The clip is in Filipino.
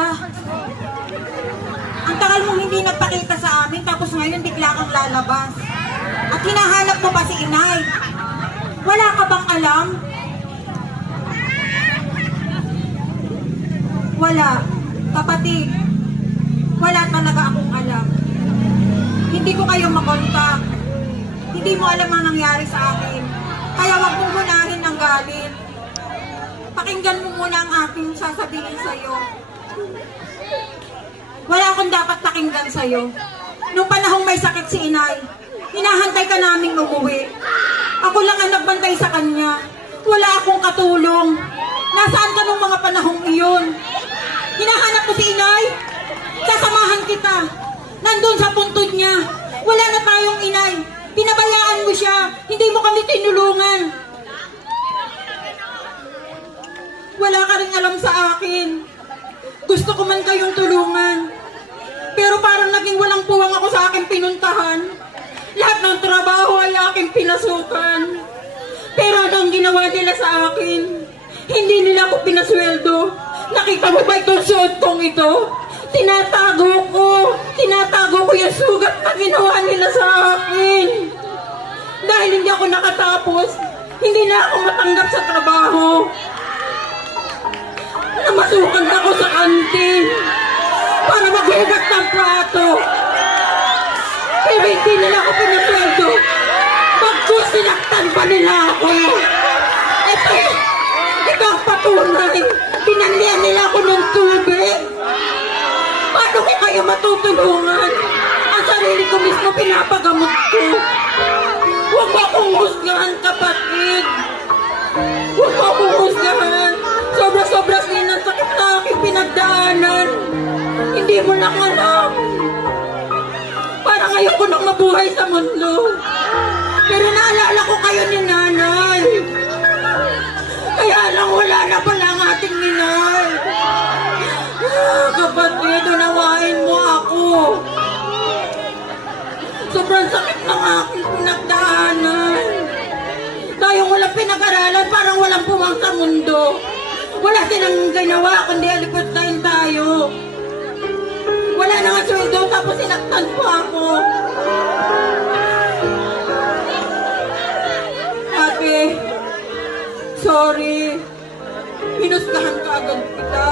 pala. Ang tagal mong hindi nagpakita sa amin, tapos ngayon bigla kang lalabas. At hinahanap mo pa si inay. Wala ka bang alam? Wala. Kapatid, wala talaga akong alam. Hindi ko kayo makontak. Hindi mo alam ang nangyari sa akin. Kaya wag mo munahin ang galit. Pakinggan mo muna ang aking sasabihin sa'yo. Wala akong dapat pakinggan sa'yo. Nung panahong may sakit si inay, hinahantay ka naming umuwi. Ako lang ang nagbantay sa kanya. Wala akong katulong. Nasaan ka nung mga panahong iyon? Hinahanap ko si inay? Sasamahan kita. Nandun sa puntod niya. Wala na tayong inay. Pinabayaan mo siya. Hindi mo kami tinulungan. Wala ka rin alam sa akin. Gusto ko man kayong tulungan. Pero parang naging walang puwang ako sa aking pinuntahan. Lahat ng trabaho ay aking pinasukan. Pero anong ginawa nila sa akin? Hindi nila ako pinasweldo. Nakita mo ba itong suot kong ito? Tinatago ko yung sugat na ginawa nila sa akin. Dahil hindi ako nakatapos, hindi na ako matanggap sa trabaho. Namasukan ako sa kantin para maghugas ng plato. Pero hindi nila ako pinasweldo. Bagkus sinaktan pa nila ako. Ito ang patunay. Pinanlian nila ako ng tubig. Paano ko kayo matutulungan? Ang sarili ko mismo pinapagamot ko. Huwag mo akong husgahan, kapatid. Huwag mo akong husgahan. Sobra-sobra din ang sakit na aking pinagdaanan. Hindi mo lang alam. Parang ayoko nang mabuhay sa mundo. Pero naalala ko kayo ni nanay. Kaya lang wala na pala ang ating ninay. Kapatid, unawain mo ako. Sobrang sakit ng aking pinagdaanan. Tayong walang pinag-aralan, parang walang puwang sa mundo. Wala silang ginawa, kundi alipustahin tayo. Wala na nga sweldo, tapos sinaktan po ako. Ate, sorry. Hinusgahan ka agad kita.